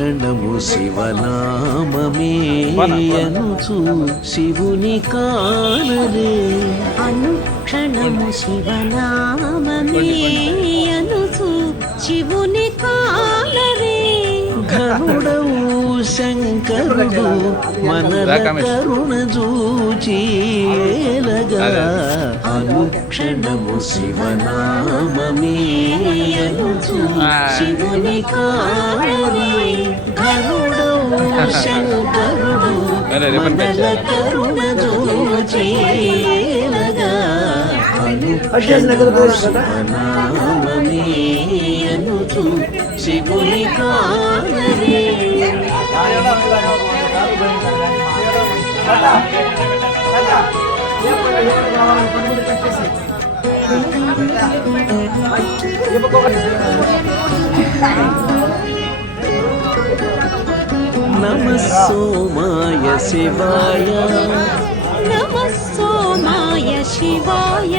అనుక్షణము శివనామమే అనుచు శివుని కానరే అనుక్షణము శివనామమే అనుచు శివుని కానరే ఘనుడవు శంకరుడు మనల కరుణ చూచిలగా అనుక్షణము శివనామమే అనుచు శివుని కానరే ఘనుడవు శంకరుడు మనల కరుణ చూచిలగా అనుక్షణము శివనామమే అనుచు శివుని కానరే నమః సోమాయ శివాయ నమః సోమాయ శివాయ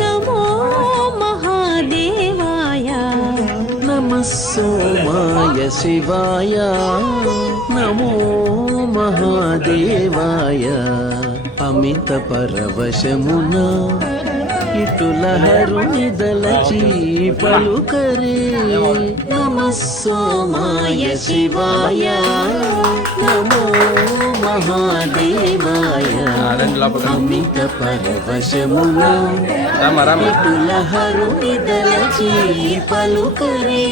నమో మహాదేవాయ నమః సోమాయ శివాయ నమో మహాదేవాయ అమిత పరవశమున ఇటుల హరుని దలచి పలుకరే నమః సోమాయ శివాయ నమో మహాదేవాయ అమిత పరవశమున ఇటుల హరుని దలచి పలుకరే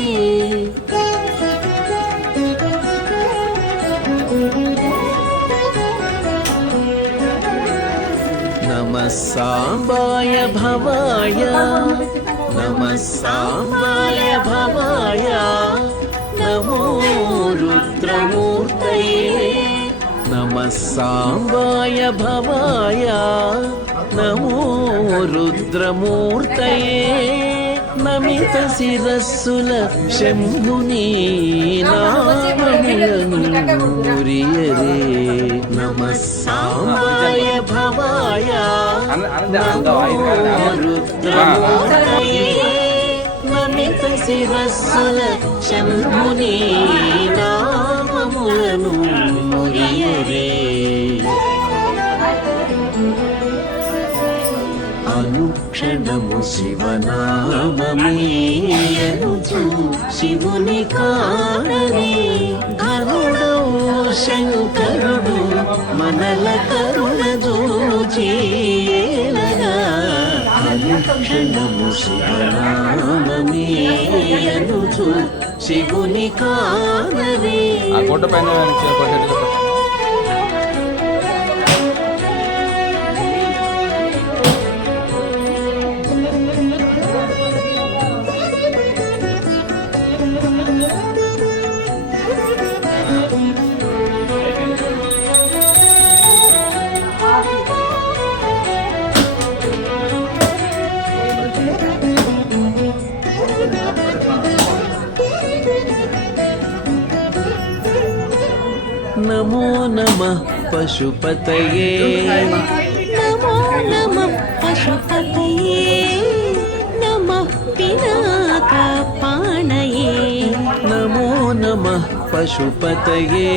నమః సాంబాయ భవాయ నమః సాంబాయ భవాయ నమో రుద్రమూర్తయే నమః సాంబాయ భవాయ నమో రుద్రమూర్తయే నమిత శిరస్సుల శంభుని నామములను మురియరే నమః సాంబాయ భవాయ నమో రుద్రమూర్తయే నమిత శిరస్సుల శంభుని నామములను మురియరే అనుక్షణము శివనామమే అనుచు శివుని కానరే ఘనుడవు శంకరుడు మనల కరుణ చూచిలగా అనుక్షణము శివనామమే అనుచు శివుని కానరే ఆ కోట పైన నమో నమః పశుపతయే నమో నమః పశుపతయే నమః పినాక పాణయే నమో నమః పశుపతయే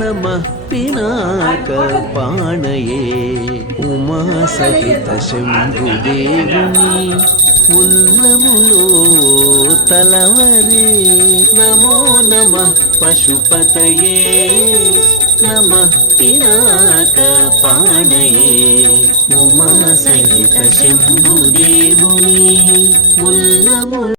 నమః పినాక పాణయే ఉమా సహిత శంభుదేవుని ఉల్లములో తలవరే నమో నమః పశుపతయే నమః పినాక పాణయే ఉమా సహిత శంభుదేవుని ఉల్లములో